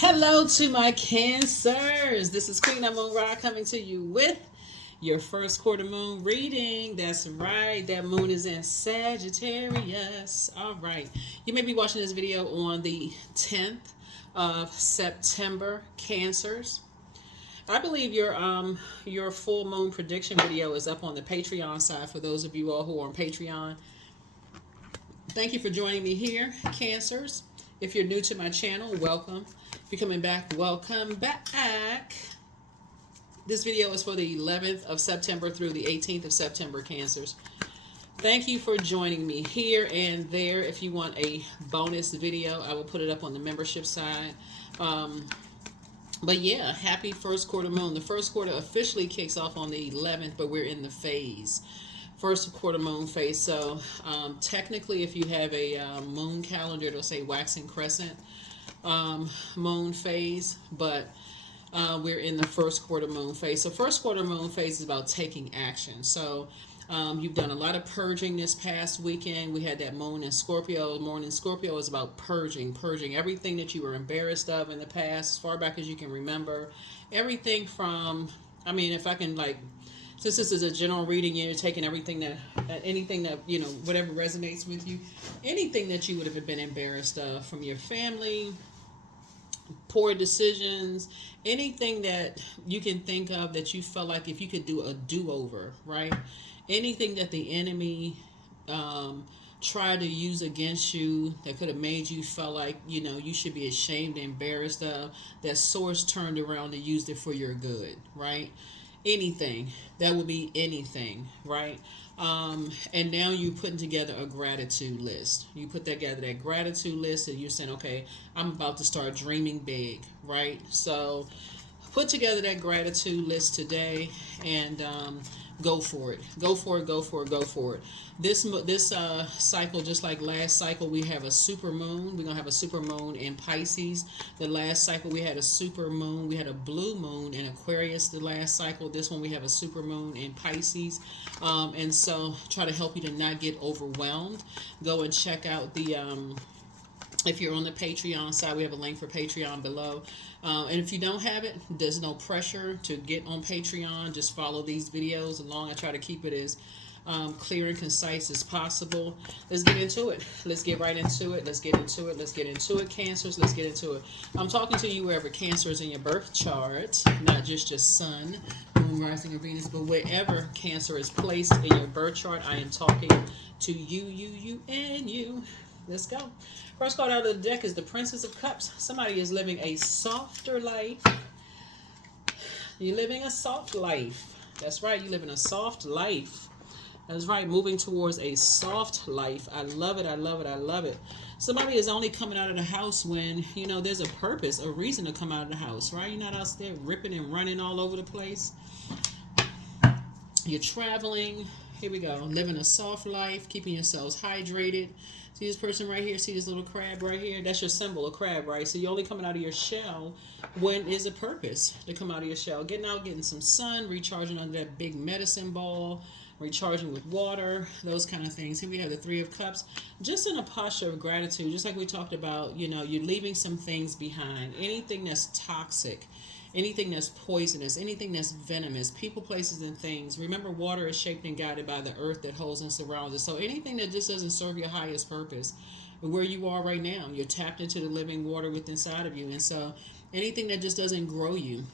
Hello to my Cancers. This is Queen Amun Ra coming to you with your first quarter moon reading. That's right. That moon is in Sagittarius. All right. You may be watching this video on the 10th of September, Cancers. I believe your full moon prediction video is up on the Patreon side for those of you all who are on Patreon. Thank you for joining me here, Cancers. If you're new to my channel, welcome. If you're coming back, welcome back. This video is for the 11th of September through the 18th of September, Cancers. Thank you for joining me here and there. If you want a bonus video, I will put it up on the membership side. But yeah, happy first quarter moon. The first quarter officially kicks off on the 11th, but we're in the phase. First quarter moon phase. So technically, if you have a moon calendar, it'll say waxing crescent moon phase, but we're in the first quarter moon phase. So first quarter moon phase is about taking action. So you've done a lot of purging this past weekend. We had that moon in Scorpio. Moon in Scorpio is about purging everything that you were embarrassed of in the past, as far back as you can remember. Everything from, I mean, if I can since this is a general reading, you're taking everything anything that, whatever resonates with you, anything that you would have been embarrassed of from your family, poor decisions, anything that you can think of that you felt like if you could do a do-over, right? Anything that the enemy tried to use against you that could have made you feel like, you should be ashamed and embarrassed of, that source turned around and used it for your good, right? Anything. That would be anything, right? And now you're putting together a gratitude list. You put together that gratitude list and you're saying, okay, I'm about to start dreaming big, right? So put together that gratitude list today and go for it. Go for it, go for it, go for it. This cycle, just like last cycle, we have a super moon. We're going to have a super moon in Pisces. The last cycle, we had a super moon. We had a blue moon in Aquarius the last cycle. This one, we have a super moon in Pisces. And so try to help you to not get overwhelmed. Go and check out the... if you're on the Patreon side, we have a link for Patreon below. And if you don't have it, there's no pressure to get on Patreon. Just follow these videos along. I try to keep it as clear and concise as possible. Let's get into it. Let's get right into it. Let's get into it. Let's get into it, Cancers. Let's get into it. I'm talking to you wherever Cancer is in your birth chart, not just your sun, moon, rising, or Venus, but wherever Cancer is placed in your birth chart. I am talking to you, and you. Let's go. First card out of the deck is the Princess of Cups. Somebody is living a softer life. You're living a soft life. That's right. You're living a soft life. That's right. Moving towards a soft life. I love it. I love it. I love it. Somebody is only coming out of the house when, there's a purpose, a reason to come out of the house, right? You're not out there ripping and running all over the place. You're traveling. Here we go. Living a soft life, keeping yourselves hydrated. See this person right here? See this little crab right here? That's your symbol, a crab, right? So you're only coming out of your shell when is a purpose to come out of your shell. Getting out, getting some sun, recharging under that big medicine ball, recharging with water, those kind of things. Here we have the Three of Cups. Just in a posture of gratitude, just like we talked about, you're leaving some things behind. Anything that's toxic, anything that's poisonous, anything that's venomous, people, places, and things. Remember, water is shaped and guided by the earth that holds and surrounds us. So anything that just doesn't serve your highest purpose, where you are right now, you're tapped into the living water within inside of you. And so anything that just doesn't grow you,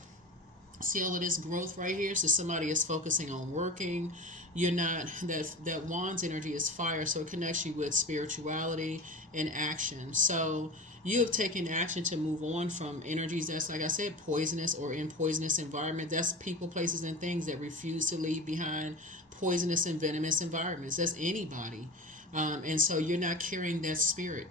see all of this growth right here? So somebody is focusing on working. You're not, that wand's energy is fire, so it connects you with spirituality and action. So you have taken action to move on from energies that's, like I said, poisonous or in poisonous environment. That's people, places, and things that refuse to leave behind poisonous and venomous environments. That's anybody. And so you're not carrying that spirit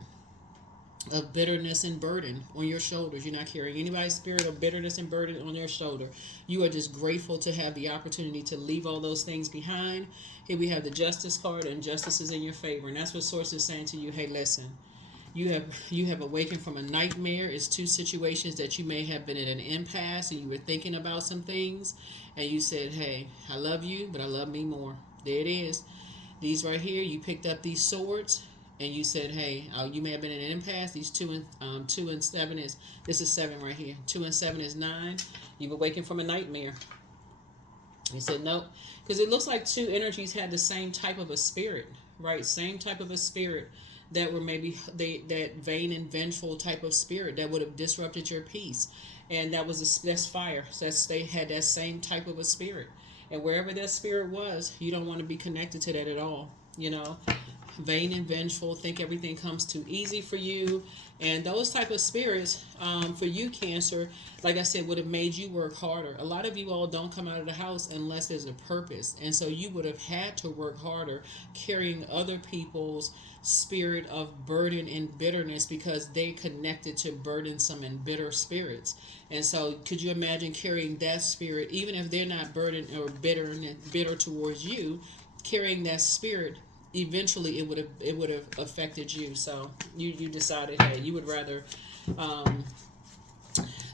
of bitterness and burden on your shoulders. You're not carrying anybody's spirit of bitterness and burden on your shoulder. You are just grateful to have the opportunity to leave all those things behind. Here we have the Justice card, and justice is in your favor. And that's what Source is saying to you. Hey, listen, you have awakened from a nightmare. It's two situations that you may have been at an impasse and you were thinking about some things and you said, hey, I love you, but I love me more. There it is. These right here, you picked up these swords. and you said, hey, you may have been in an impasse. These 2 and 7 is, this is 7 right here. 2 and 7 is 9. You were waking from a nightmare. He said, nope. Because it looks like 2 energies had the same type of a spirit, right? Same type of a spirit that were maybe that vain and vengeful type of spirit that would have disrupted your peace. And that's fire. So they had that same type of a spirit. And wherever that spirit was, you don't want to be connected to that at all. You know, vain and vengeful, think everything comes too easy for you. And those type of spirits, for you, Cancer, like I said, would have made you work harder. A lot of you all don't come out of the house unless there's a purpose. And so you would have had to work harder carrying other people's spirit of burden and bitterness because they connected to burdensome and bitter spirits. And so could you imagine carrying that spirit, even if they're not burdened or bitter towards you, carrying that spirit? Eventually it would have affected you. So you decided, hey, you would rather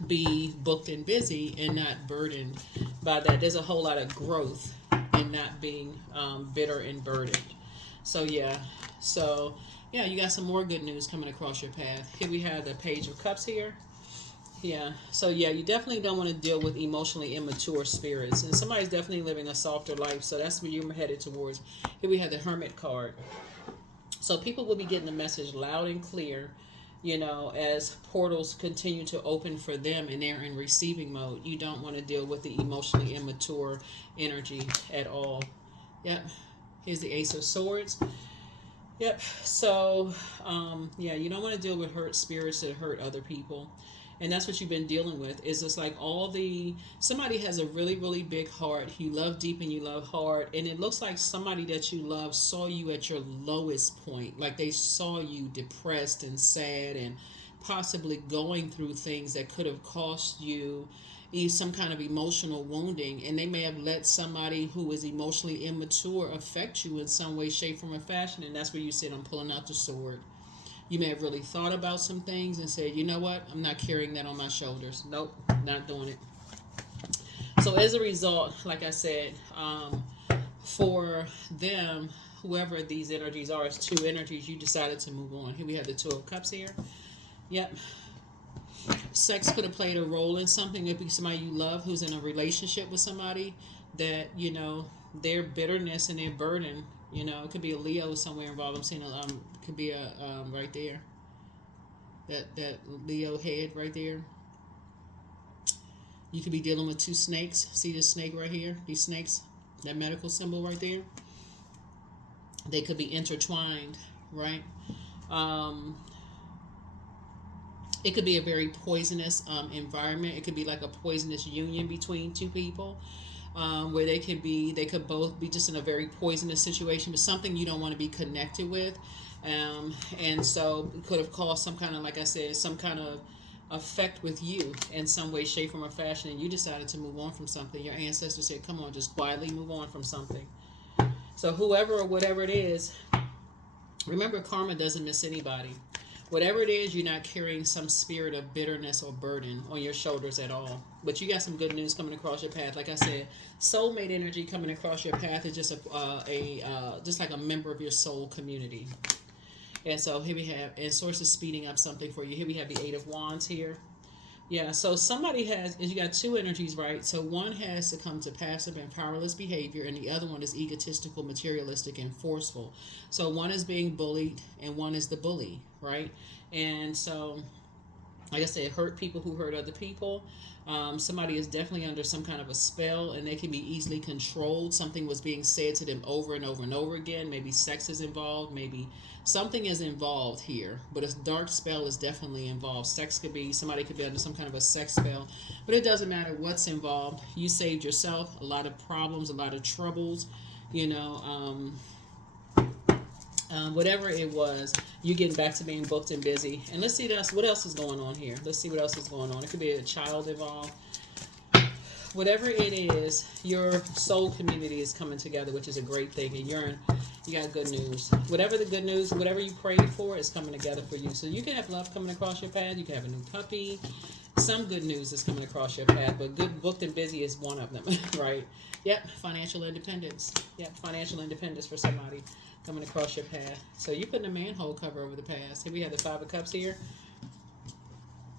be booked and busy and not burdened by that. There's a whole lot of growth in not being bitter and burdened. So yeah, you got some more good news coming across your path. Here we have the Page of Cups here. Yeah, so yeah, you definitely don't want to deal with emotionally immature spirits, and somebody's definitely living a softer life, so that's where you're headed towards. Here we have the Hermit card. So people will be getting the message loud and clear, you know, as portals continue to open for them and they're in receiving mode. You don't want to deal with the emotionally immature energy at all. Yep, here's the Ace of Swords. Yep, so yeah, you don't want to deal with hurt spirits that hurt other people. And that's what you've been dealing with. Is it's like somebody has a really, really big heart. You love deep and you love hard. And it looks like somebody that you love saw you at your lowest point. Like they saw you depressed and sad and possibly going through things that could have cost you some kind of emotional wounding. And they may have let somebody who is emotionally immature affect you in some way, shape, form, or fashion. And that's where you said, I'm pulling out the sword. You may have really thought about some things and said, you know what? I'm not carrying that on my shoulders. Nope, not doing it. So as a result, like I said, for them, whoever these energies are, it's 2 energies, you decided to move on. Here we have the 2 of Cups here. Yep. Sex could have played a role in something. It could be somebody you love who's in a relationship with somebody that, you know, their bitterness and their burden, you know, it could be a Leo somewhere involved. I'm seeing could be a right there. That Leo head right there. You could be dealing with 2 snakes. See this snake right here? These snakes, that medical symbol right there. They could be intertwined, right? It could be a very poisonous environment. It could be like a poisonous union between 2 people. Where they could both be just in a very poisonous situation, but something you don't want to be connected with. And so it could have caused some kind of, like I said, some kind of effect with you in some way, shape, form, or fashion, and you decided to move on from something. Your ancestors said, come on, just quietly move on from something. So whoever or whatever it is, remember, karma doesn't miss anybody. Whatever it is, you're not carrying some spirit of bitterness or burden on your shoulders at all. But you got some good news coming across your path. Like I said, soulmate energy coming across your path is just just like a member of your soul community. And so here we have, and source is speeding up something for you. Here we have the 8 of Wands here. Yeah, so somebody you got 2 energies, right? So one has succumbed to passive and powerless behavior, and the other one is egotistical, materialistic, and forceful. So one is being bullied, and one is the bully, right? And so, like I said, hurt people who hurt other people. Somebody is definitely under some kind of a spell, and they can be easily controlled. Something was being said to them over and over and over again. Maybe sex is involved. Maybe something is involved here. But a dark spell is definitely involved. Somebody could be under some kind of a sex spell. But it doesn't matter what's involved. You saved yourself a lot of problems, a lot of troubles. You know, whatever it was, you getting back to being booked and busy. And let's see what else is going on here. Let's see what else is going on. It could be a child involved. Whatever it is, your soul community is coming together, which is a great thing. And you got good news. Whatever the good news, whatever you prayed for is coming together for you. So you can have love coming across your path. You can have a new puppy. Some good news is coming across your path, but good, booked, and busy is one of them, right? Yep, financial independence. Yep, financial independence for somebody. coming across your path. So you're putting a manhole cover over the past. Here we have the Five of Cups here.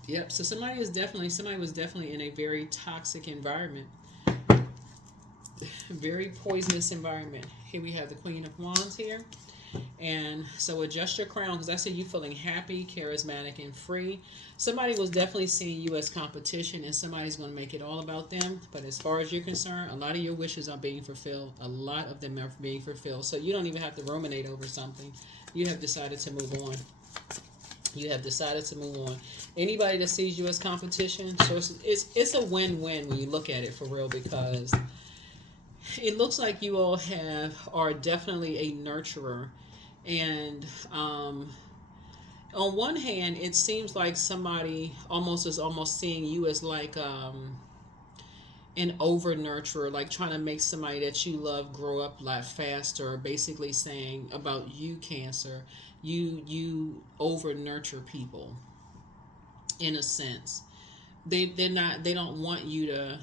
Yep. So somebody was definitely in a very toxic environment, very poisonous environment. Here we have the Queen of Wands here. And so adjust your crown, because I see you feeling happy, charismatic, and free. Somebody was definitely seeing you as competition, and somebody's going to make it all about them. But as far as you're concerned, a lot of your wishes are being fulfilled. A lot of them are being fulfilled. So you don't even have to ruminate over something. You have decided to move on. You have decided to move on. Anybody that sees you as competition, so it's a win-win when you look at it for real, because it looks like you all are definitely a nurturer. And on one hand, it seems like somebody is almost seeing you as like an over nurturer, like trying to make somebody that you love grow up a lot faster, or basically saying about you, Cancer, you over nurture people in a sense. They don't want you to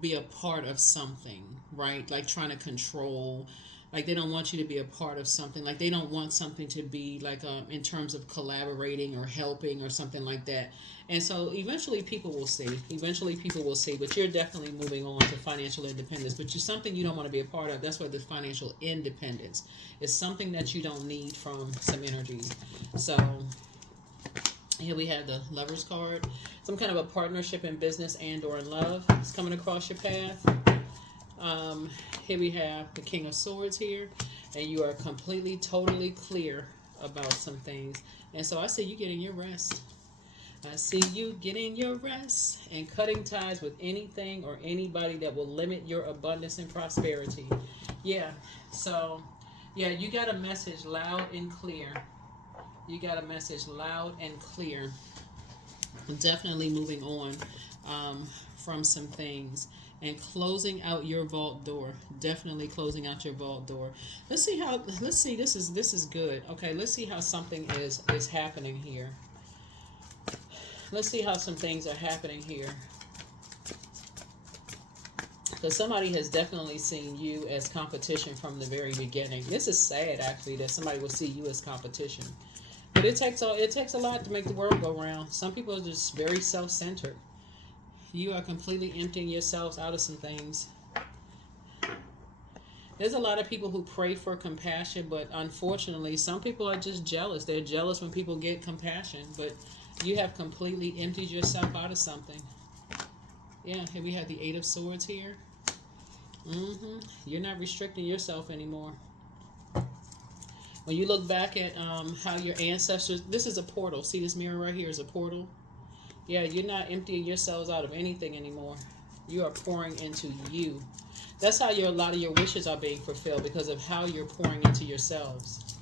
be a part of something, right? Like trying to control, like they don't want you to be a part of something, like they don't want something to be like in terms of collaborating or helping or something like that. And so eventually people will see, but you're definitely moving on to financial independence, but you're something you don't want to be a part of. That's why the financial independence is something that you don't need from some energies. So here we have the Lover's card. Some kind of a partnership in business and or in love is coming across your path. Here we have the King of Swords here, and you are completely, totally clear about some things. And so I see you getting your rest. I see you getting your rest and cutting ties with anything or anybody that will limit your abundance and prosperity. Yeah, so, yeah, you got a message loud and clear. You got a message loud and clear. Definitely moving on from some things and closing out your vault door. Definitely closing out your vault door. Let's see, this is good. Okay, let's see how something is happening here. Let's see how some things are happening here. Because somebody has definitely seen you as competition from the very beginning. This is sad, actually, that somebody will see you as competition. But it takes a lot to make the world go round. Some people are just very self-centered. You are completely emptying yourselves out of some things. There's a lot of people who pray for compassion, but unfortunately, some people are just jealous. They're jealous when people get compassion, but you have completely emptied yourself out of something. Yeah, here we have the Eight of Swords here. You're not restricting yourself anymore. When you look back at how your ancestors, this is a portal. See this mirror right here is a portal. Yeah, you're not emptying yourselves out of anything anymore. You are pouring into you. That's how a lot of your wishes are being fulfilled, because of how you're pouring into yourselves.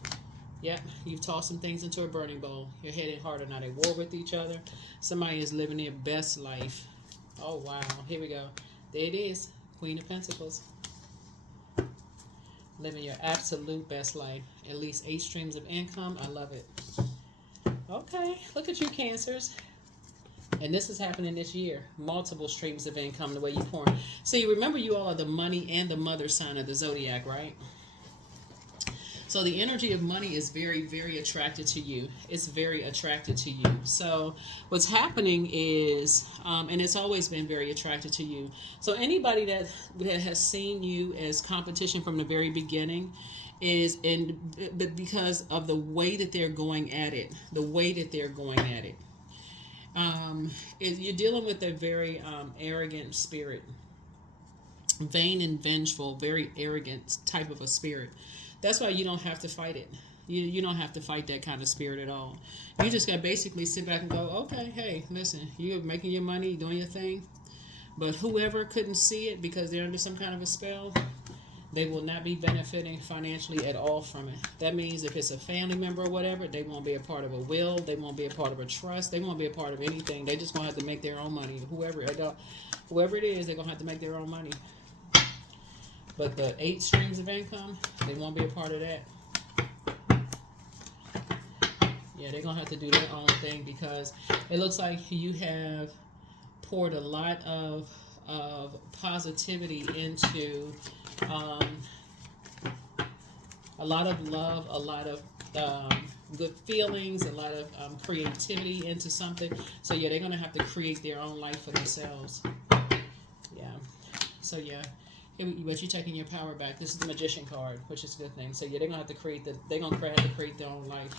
Yep, you've tossed some things into a burning bowl. Your head and heart are not at war with each other. Somebody is living their best life. Oh, wow. Here we go. There it is. Queen of Pentacles. Living your absolute best life. At least 8 streams of income. I love it. Okay, look at you, Cancers. And this is happening this year. Multiple streams of income, the way you pour. See, remember you all are the money and the mother sign of the Zodiac, right? So the energy of money is very, very attracted to you. It's very attracted to you. So what's happening is, and it's always been very attracted to you. So anybody that has seen you as competition from the very beginning but because of the way that they're going at it, you're dealing with a very arrogant spirit, vain and vengeful, very arrogant type of a spirit. That's why you don't have to fight it. You don't have to fight that kind of spirit at all. You just got to basically sit back and go, okay, hey, listen, you're making your money, doing your thing. But whoever couldn't see it because they're under some kind of a spell, they will not be benefiting financially at all from it. That means if it's a family member or whatever, they won't be a part of a will. They won't be a part of a trust. They won't be a part of anything. They just going to have to make their own money. Whoever it is, they're going to have to make their own money. But the 8 streams of income, they won't be a part of that. Yeah, they're going to have to do their own thing, because it looks like you have poured a lot of positivity into a lot of love, a lot of good feelings, a lot of creativity into something. So yeah, they're gonna have to create their own life for themselves. Yeah. So yeah. But you're taking your power back. This is the Magician card, which is a good thing. So yeah, they're gonna have to create their own life.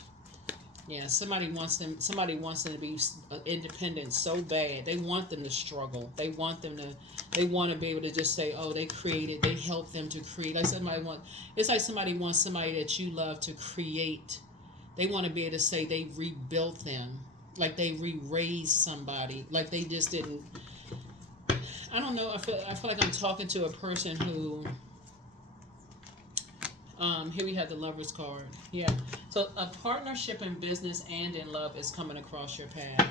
Yeah, somebody wants them to be independent so bad. They want them to struggle. They want to be able to just say, oh, they created, they helped them to create. It's like somebody wants somebody that you love to create. They want to be able to say they rebuilt them, like they re-raised somebody, like they just didn't. I don't know. I feel like I'm talking to a person who. Here we have the Lover's card. Yeah. So a partnership in business and in love is coming across your path.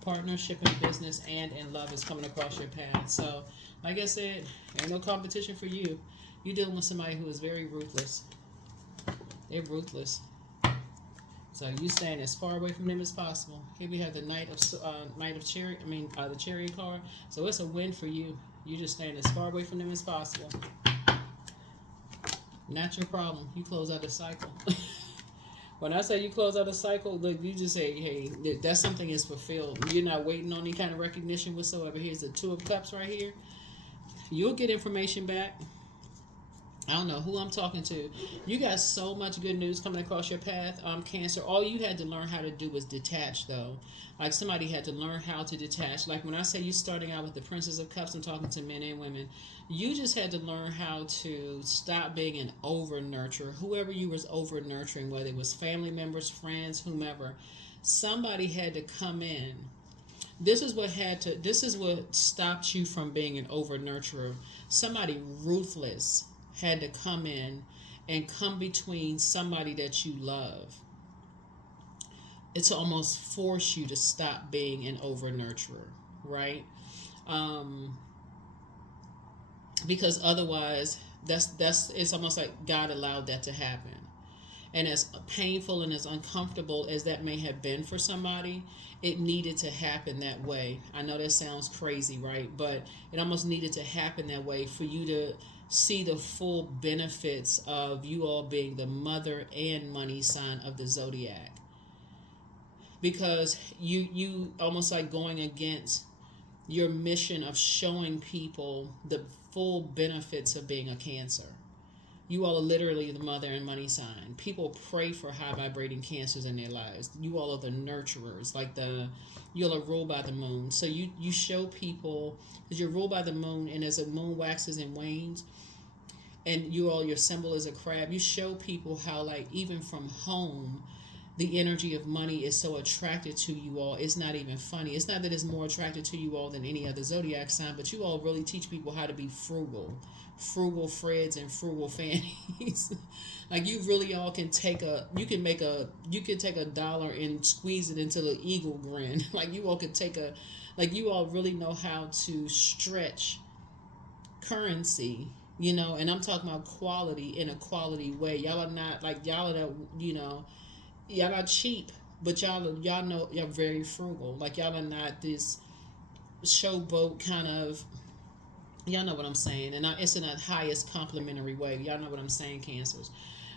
Partnership in business and in love is coming across your path. So, like I said, ain't no competition for you. You're dealing with somebody who is very ruthless. They're ruthless. So you staying as far away from them as possible. Here we have the the Chariot card. So it's a win for you. You just staying as far away from them as possible. Not your problem. You close out a cycle. When I say you close out a cycle, look, you just say, hey, that something is fulfilled. You're not waiting on any kind of recognition whatsoever. Here's the Two of Cups right here. You'll get information back. I don't know who I'm talking to. You got so much good news coming across your path, Cancer. All you had to learn how to do was detach, though. Like somebody had to learn how to detach. Like when I say you starting out with the Princess of Cups, I'm talking to men and women. You just had to learn how to stop being an over-nurturer. Whoever you was over-nurturing, whether it was family members, friends, whomever, somebody had to come in. This is what stopped you from being an over-nurturer. Somebody ruthless had to come in and come between somebody that you love. It's to almost force you to stop being an over-nurturer, right? Because otherwise, it's almost like God allowed that to happen. And as painful and as uncomfortable as that may have been for somebody, it needed to happen that way. I know that sounds crazy, right? But it almost needed to happen that way for you to see the full benefits of you all being the mother and money sign of the zodiac. Because you almost like going against your mission of showing people the full benefits of being a Cancer. You all are literally the mother and money sign. People pray for high vibrating Cancers in their lives. You all are the nurturers, you all are ruled by the moon. So you show people, because you're ruled by the moon, and as the moon waxes and wanes, and your symbol is a crab, you show people how, like, even from home, the energy of money is so attracted to you all. It's not even funny. It's not that it's more attracted to you all than any other zodiac sign, but you all really teach people how to be frugal Freds and frugal fannies. Like, you really all can take take a dollar and squeeze it into the eagle grin. Like, you all could you all really know how to stretch currency, and I'm talking about quality in a quality way. Y'all are not y'all not cheap, but y'all know y'all very frugal. Like, y'all are not this showboat kind of. Y'all know what I'm saying, and it's in the highest complimentary way. Y'all know what I'm saying, Cancers.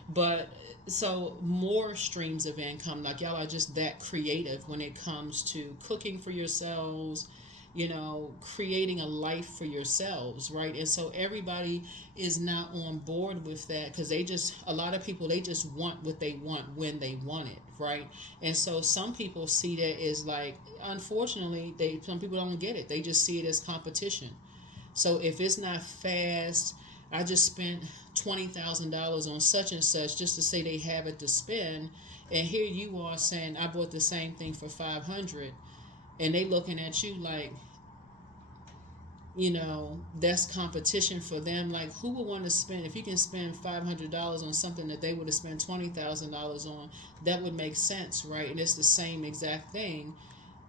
But so more streams of income. Like, y'all are just that creative when it comes to cooking for yourselves, creating a life for yourselves, right? And so everybody is not on board with that, because a lot of people, they just want what they want when they want it, right? And so some people see that as, like, unfortunately, some people don't get it. They just see it as competition. So if it's not fast, I just spent $20,000 on such and such just to say they have it to spend, and here you are saying I bought the same thing for $500, and they looking at you like, that's competition for them. Like, who would want to spend, if you can spend $500 on something that they would have spent $20,000 on? That would make sense, right? And it's the same exact thing.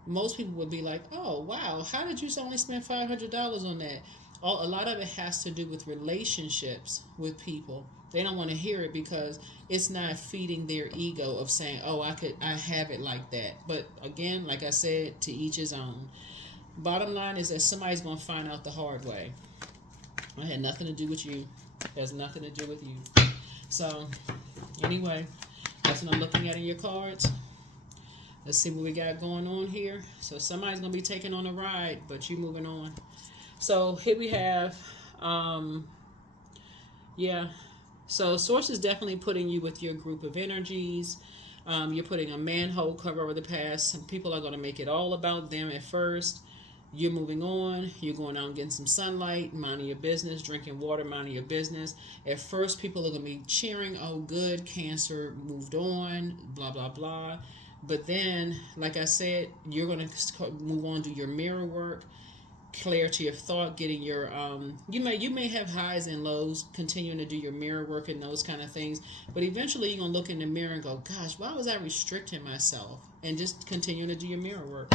Most people would be like, oh, wow, how did you only spend $500 on that? A lot of it has to do with relationships with people. They don't want to hear it because it's not feeding their ego of saying, oh, I have it like that. But again, like I said, to each his own. Bottom line is that somebody's going to find out the hard way. It had nothing to do with you. It has nothing to do with you. So, anyway, that's what I'm looking at in your cards. Let's see what we got going on here. So somebody's going to be taking on a ride, but you moving on. So here we have, yeah. So source is definitely putting you with your group of energies. You're putting a manhole cover over the past. Some people are going to make it all about them at first. You're moving on. You're going out and getting some sunlight, minding your business, drinking water, minding your business. At first, people are going to be cheering, oh, good, Cancer moved on, blah, blah, blah. But then, like I said, you're going to move on, do your mirror work, clarity of thought, getting your you may have highs and lows, continuing to do your mirror work and those kind of things, but eventually you're gonna look in the mirror and go, gosh, why was I restricting myself? And just continuing to do your mirror work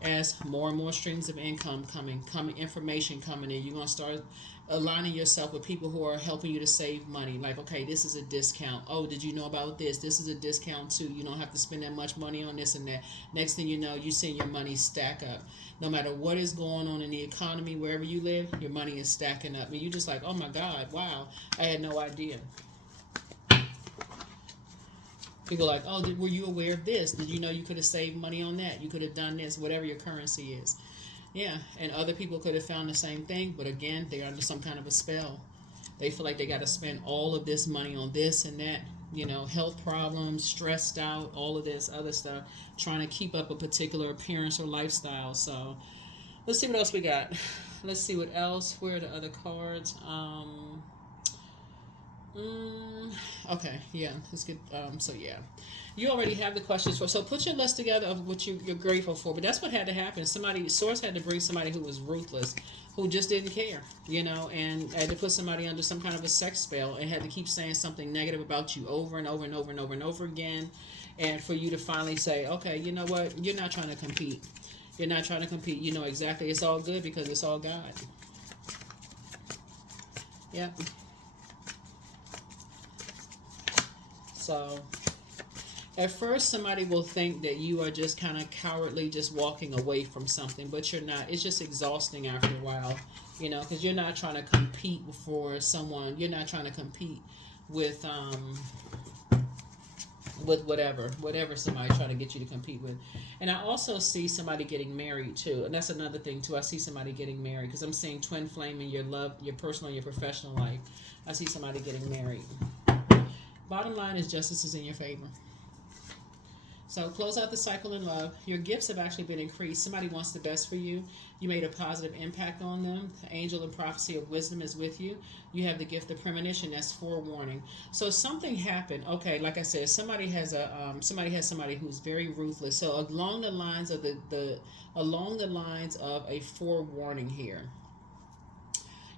as more and more streams of income coming information coming in. You're gonna start aligning yourself with people who are helping you to save money. Like, okay, this is a discount. Oh, did you know about this? This is a discount too. You don't have to spend that much money on this and that. Next thing you know, you see your money stack up. No matter what is going on in the economy, wherever you live, your money is stacking up. And you just like, oh my God, wow, I had no idea. People are like, oh, were you aware of this? Did you know you could have saved money on that? You could have done this, whatever your currency is. Yeah, and other people could have found the same thing, but again, they're under some kind of a spell. They feel like they got to spend all of this money on this and that, health problems, stressed out, all of this other stuff, trying to keep up a particular appearance or lifestyle. So let's see what else we got. Let's see what else. Where are the other cards? Okay, yeah, let's get, so yeah. You already have the questions for, so put your list together of what you're grateful for, but that's what had to happen. Source had to bring somebody who was ruthless, who just didn't care, and had to put somebody under some kind of a sex spell and had to keep saying something negative about you over and over and over and over and over again, and for you to finally say, okay, you know what, you're not trying to compete. You're not trying to compete. You know exactly, it's all good because it's all God. Yeah. So at first somebody will think that you are just kind of cowardly, just walking away from something, but you're not. It's just exhausting after a while, because you're not trying to compete for someone. You're not trying to compete with whatever somebody trying to get you to compete with. And I also see somebody getting married too, and that's another thing too. I see somebody getting married because I'm seeing twin flame in your love, your personal and your professional life. I see somebody getting married. Bottom line is justice is in your favor. So close out the cycle in love. Your gifts have actually been increased. Somebody wants the best for you. You made a positive impact on them. The angel and prophecy of wisdom is with you. You have the gift of premonition. That's forewarning. So something happened. Okay, like I said, somebody has somebody who's very ruthless. So along the lines of a forewarning here.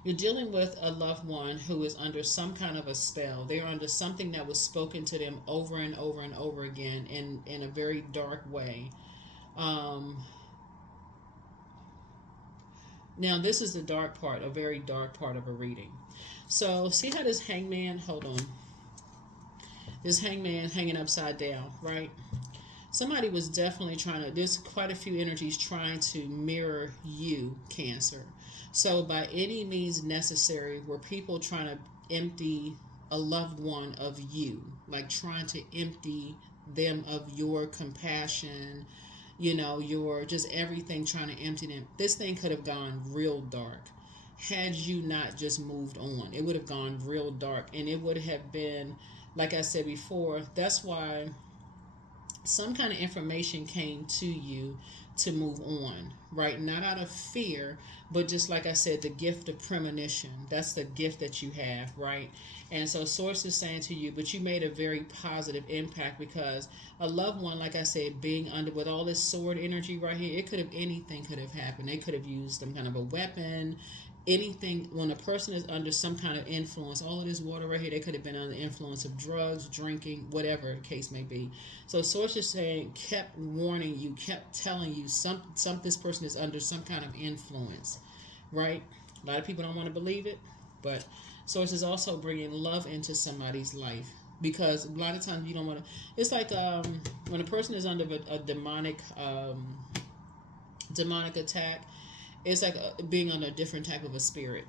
You're dealing with a loved one who is under some kind of a spell. They're under something that was spoken to them over and over and over again in a very dark way. Now, this is the dark part, a very dark part of a reading. So, see how this hangman, hold on. This hangman hanging upside down, right? Somebody was definitely there's quite a few energies trying to mirror you, Cancer. So by any means necessary, were people trying to empty a loved one of you, like trying to empty them of your compassion, your just everything, trying to empty them. This thing could have gone real dark had you not just moved on. It would have gone real dark, and it would have been, like I said before, that's why some kind of information came to you to move on, right? Not out of fear, but just like I said, the gift of premonition. That's the gift that you have, right? And so Source is saying to you, but you made a very positive impact because a loved one, like I said, being under with all this sword energy right here, anything could have happened. They could have used some kind of a weapon, anything. When a person is under some kind of influence, all of this water right here, they could have been under the influence of drugs, drinking, whatever the case may be. So Source is saying, kept warning you, kept telling you this person is under some kind of influence, right? A lot of people don't want to believe it, but Source is also bringing love into somebody's life, because a lot of times you don't want to. It's like when a person is under a demonic attack. It's like being on a different type of a spirit.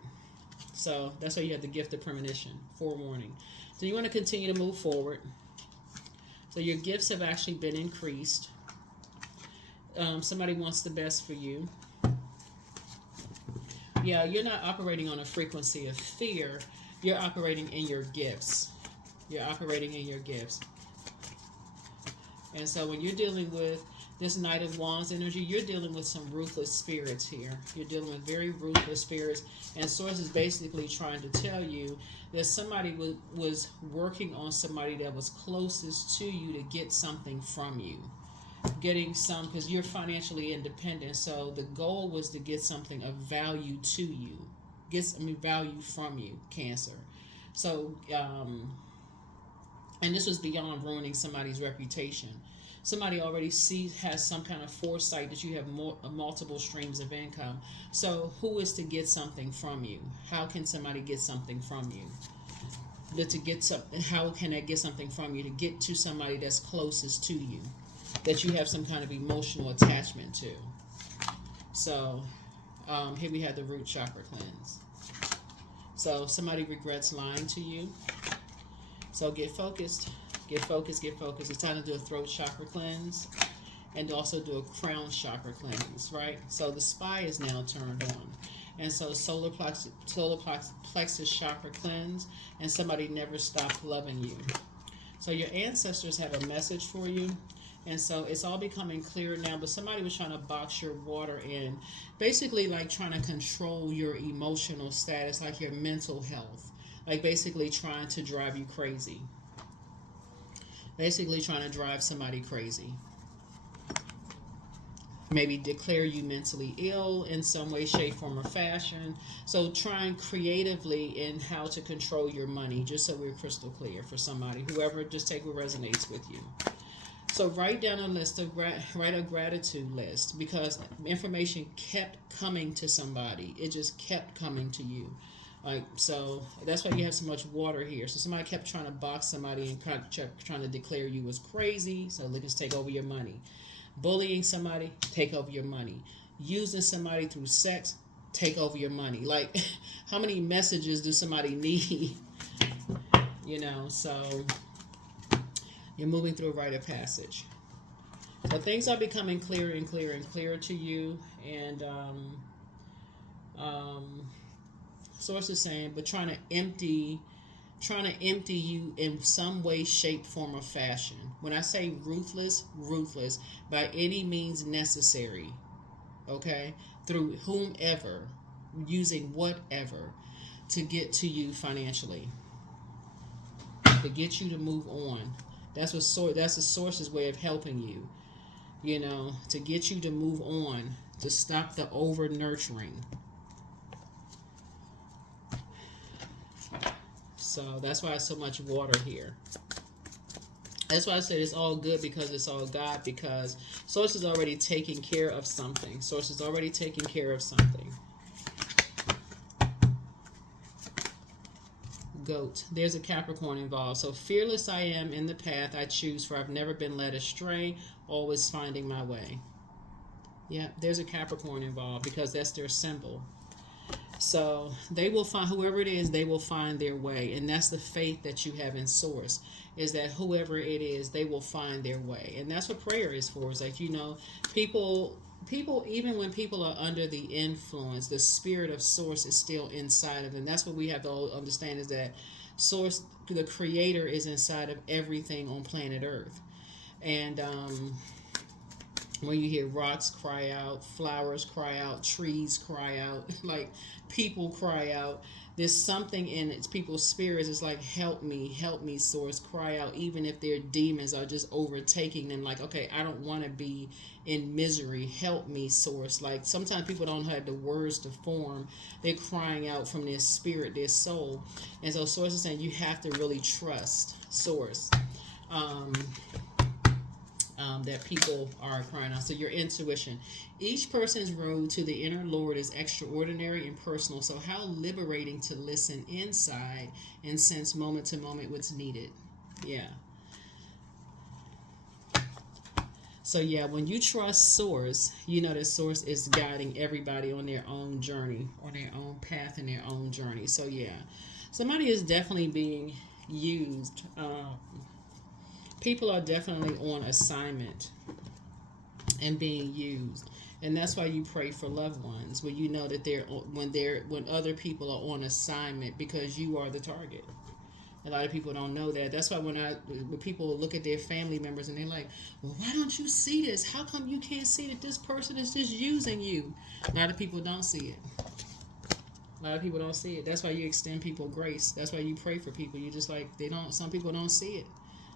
So that's why you have the gift of premonition, forewarning. So you want to continue to move forward. So your gifts have actually been increased. Somebody wants the best for you. Yeah, you're not operating on a frequency of fear. You're operating in your gifts. You're operating in your gifts. And so when you're dealing with this Knight of Wands energy, you're dealing with some ruthless spirits here. You're dealing with very ruthless spirits. And Source is basically trying to tell you that somebody was working on somebody that was closest to you to get something from you. Getting some, because you're financially independent. So the goal was to get something of value to you. Value from you, Cancer. So, and this was beyond ruining somebody's reputation. Somebody already has some kind of foresight that you have multiple streams of income. So who is to get something from you? How can somebody get something from you? How can I get something from you to get to somebody that's closest to you, that you have some kind of emotional attachment to? So here we have the root chakra cleanse. So somebody regrets lying to you. So get focused. Get focused, get focused. It's time to do a throat chakra cleanse and also do a crown chakra cleanse, right? So the spy is now turned on. And so solar plexus chakra cleanse, and somebody never stopped loving you. So your ancestors have a message for you. And so it's all becoming clearer now, but somebody was trying to box your water in, basically like trying to control your emotional status, like your mental health, like basically trying to drive you crazy. Basically trying to drive somebody crazy. Maybe declare you mentally ill in some way, shape, form, or fashion. So trying creatively in how to control your money, just so we're crystal clear for somebody. Whoever, just take what resonates with you. So write down a list of write a gratitude list, because information kept coming to somebody. It just kept coming to you. Like, so that's why you have so much water here. So somebody kept trying to box somebody and trying to declare you was crazy, so they can take over your money. Bullying somebody, take over your money. Using somebody through sex, take over your money. Like, how many messages do somebody need? You know, so you're moving through a rite of passage. So things are becoming clearer and clearer and clearer to you. And Source is saying, but trying to empty you in some way, shape, form, or fashion. When I say ruthless by any means necessary, okay, through whomever, using whatever to get to you financially, to get you to move on. That's the Source's way of helping you, you know, to get you to move on, to stop the over nurturing. So that's why it's so much water here. That's why I said it's all good, because it's all God, because Source is already taking care of something. Source is already taking care of something. Goat. There's a Capricorn involved. So fearless I am in the path I choose, for I've never been led astray, always finding my way. Yeah, there's a Capricorn involved, because that's their symbol. So they will find, whoever it is, they will find their way. And that's the faith that you have in Source, is that whoever it is, they will find their way. And that's what prayer is for. It's like, you know, people, even when people are under the influence, the spirit of Source is still inside of them. That's what we have to all understand, is that Source, the creator, is inside of everything on planet Earth. And when you hear rocks cry out, flowers cry out, trees cry out, like people cry out, there's something in it, people's spirits. It's like, help me, Source, cry out, even if their demons are just overtaking them. Like, okay, I don't want to be in misery. Help me, Source. Like, sometimes people don't have the words to form. They're crying out from their spirit, their soul. And so Source is saying you have to really trust Source. That people are crying out. So your intuition. Each person's road to the inner Lord is extraordinary and personal. So how liberating to listen inside and sense moment to moment what's needed. Yeah. So yeah, when you trust Source, you know that Source is guiding everybody on their own journey, on their own path and their own journey. So yeah, somebody is definitely being used. People are definitely on assignment and being used, and that's why you pray for loved ones when you know that when other people are on assignment, because you are the target. A lot of people don't know that. That's why when people look at their family members and they're like, well, why don't you see this? How come you can't see that this person is just using you? A lot of people don't see it. A lot of people don't see it. That's why you extend people grace. That's why you pray for people. You just like, they don't, some people don't see it.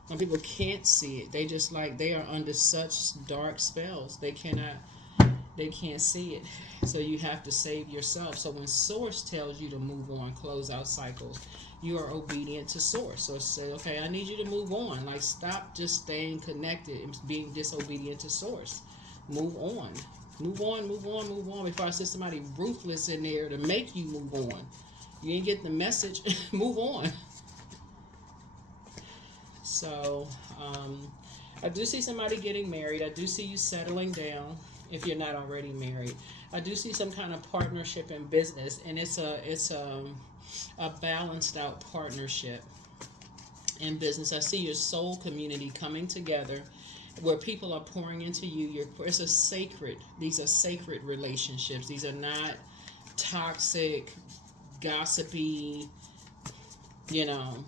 Some people can't see it. They just like, they are under such dark spells. They can't see it. So you have to save yourself. So when Source tells you to move on, close out cycles, you are obedient to Source. So say, okay, I need you to move on. Like, stop just staying connected and being disobedient to Source. Move on. Move on, move on, move on. Before I send somebody ruthless in there to make you move on. You ain't get the message. Move on. So, I do see somebody getting married. I do see you settling down if you're not already married. I do see some kind of partnership in business, and it's a balanced out partnership in business. I see your soul community coming together where people are pouring into you. It's a sacred. These are sacred relationships. These are not toxic, gossipy, you know.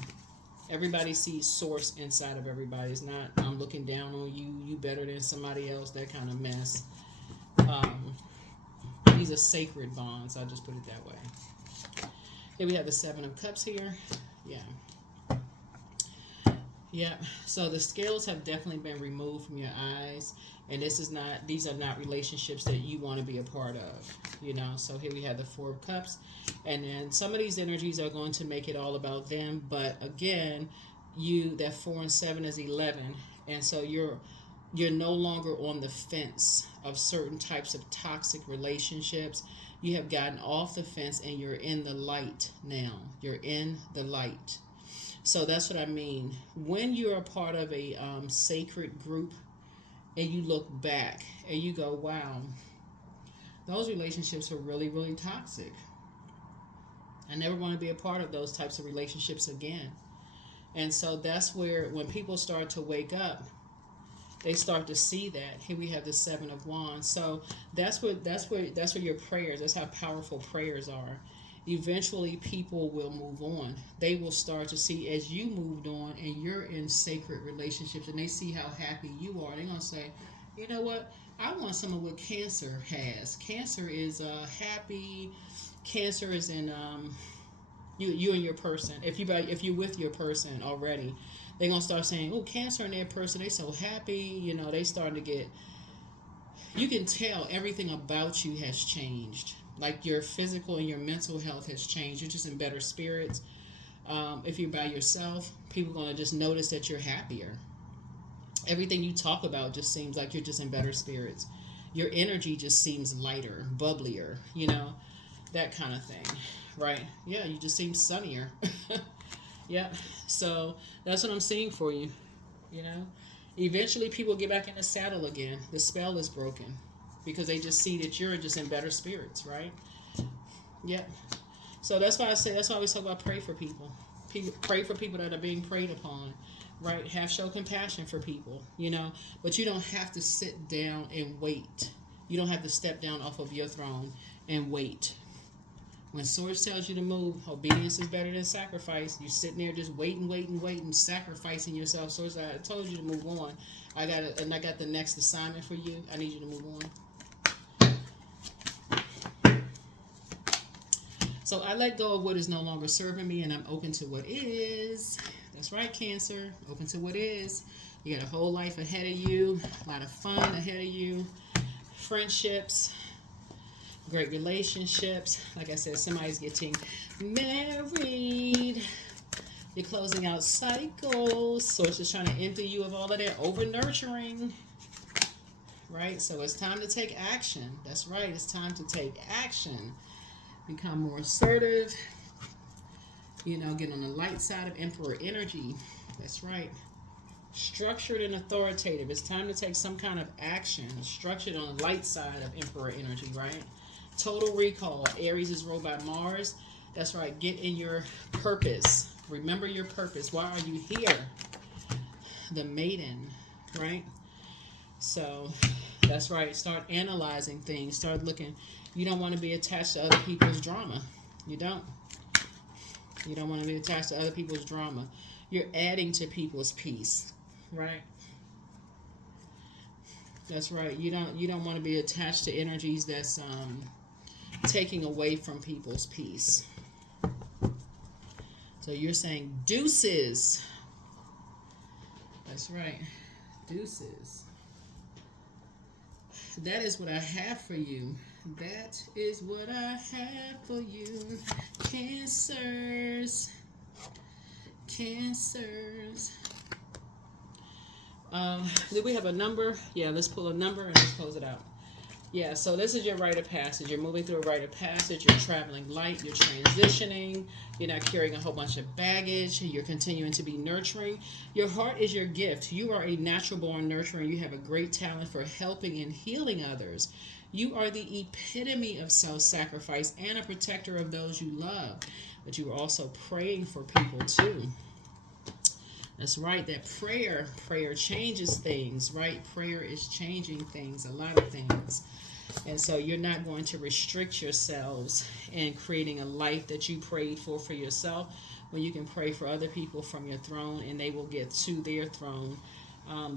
Everybody sees Source inside of everybody. It's not, I'm looking down on you, you better than somebody else, that kind of mess. These are sacred bonds. I'll just put it that way. Here we have the Seven of Cups here. Yeah. Yeah. So the scales have definitely been removed from your eyes. And these are not relationships that you want to be a part of. You know, so here we have the Four of Cups. And then some of these energies are going to make it all about them. But again, that 4 and 7 is 11. And so you're no longer on the fence of certain types of toxic relationships. You have gotten off the fence and you're in the light now. You're in the light. So that's what I mean. When you're a part of a sacred group and you look back and you go, wow, those relationships are really, really toxic. I never want to be a part of those types of relationships again. And so that's where, when people start to wake up, they start to see that. Here we have the Seven of Wands. So that's where your prayers, that's how powerful prayers are. Eventually people will move on. They will start to see, as you moved on and you're in sacred relationships and they see how happy you are, they're going to say, you know what? I want some of what Cancer has. Cancer is happy. Cancer is in you and your person. If you're with your person already, they're gonna start saying, "Oh, Cancer and their person, they so happy." You know, they starting to get. You can tell everything about you has changed. Like your physical and your mental health has changed. You're just in better spirits. If you're by yourself, people are gonna just notice that you're happier. Everything you talk about just seems like you're just in better spirits. Your energy just seems lighter, bubblier. You know, that kind of thing, right? Yeah, you just seem sunnier. Yeah, so that's what I'm seeing for you. You know, eventually people get back in the saddle again. The spell is broken because they just see that you're just in better spirits, right? Yeah. So that's why I always talk about pray for people. Pray for people that are being preyed upon, right? Show compassion for people, you know. But you don't have to sit down and wait. You don't have to step down off of your throne and wait. When Source tells you to move, obedience is better than sacrifice. You're sitting there just waiting, sacrificing yourself. Source, I told you to move on. I got the next assignment for you. I need you to move on. So I let go of what is no longer serving me, and I'm open to what is. That's right, Cancer. Open to what is. You got a whole life ahead of you. A lot of fun ahead of you. Friendships. Great relationships. Like I said, somebody's getting married. You're closing out cycles. Source is trying to empty you of all of that over nurturing. Right? So it's time to take action. That's right. It's time to take action. Become more assertive. You know, get on the light side of Emperor energy. That's right. Structured and authoritative. It's time to take some kind of action. Structured on the light side of Emperor energy, right? Total recall. Aries is ruled by Mars. That's right. Get in your purpose. Remember your purpose. Why are you here? The Maiden, right? So that's right. Start analyzing things. Start looking. You don't want to be attached to other people's drama. You don't. You don't want to be attached to other people's drama. You're adding to people's peace, right? That's right. You don't want to be attached to energies that's taking away from people's peace. So you're saying deuces. That's right. Deuces. That is what I have for you. That is what I have for you. Cancers. Cancers. Do we have a number? Yeah, let's pull a number and let's close it out. Yeah, so this is your rite of passage. You're moving through a rite of passage. You're traveling light. You're transitioning. You're not carrying a whole bunch of baggage. You're continuing to be nurturing. Your heart is your gift. You are a natural-born nurturer. You have a great talent for helping and healing others. You are the epitome of self-sacrifice and a protector of those you love. But you are also praying for people, too. That's right. That prayer changes things, right? Prayer is changing things, a lot of things. And so you're not going to restrict yourselves in creating a life that you prayed for yourself, when you can pray for other people from your throne and they will get to their throne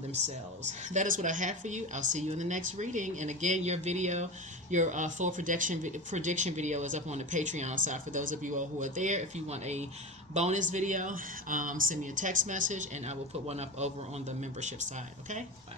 themselves. That is what I have for you. I'll see you in the next reading. And again, your video, your full prediction video is up on the Patreon side for those of you all who are there. If you want a bonus video, send me a text message and I will put one up over on the membership side. Okay? Bye.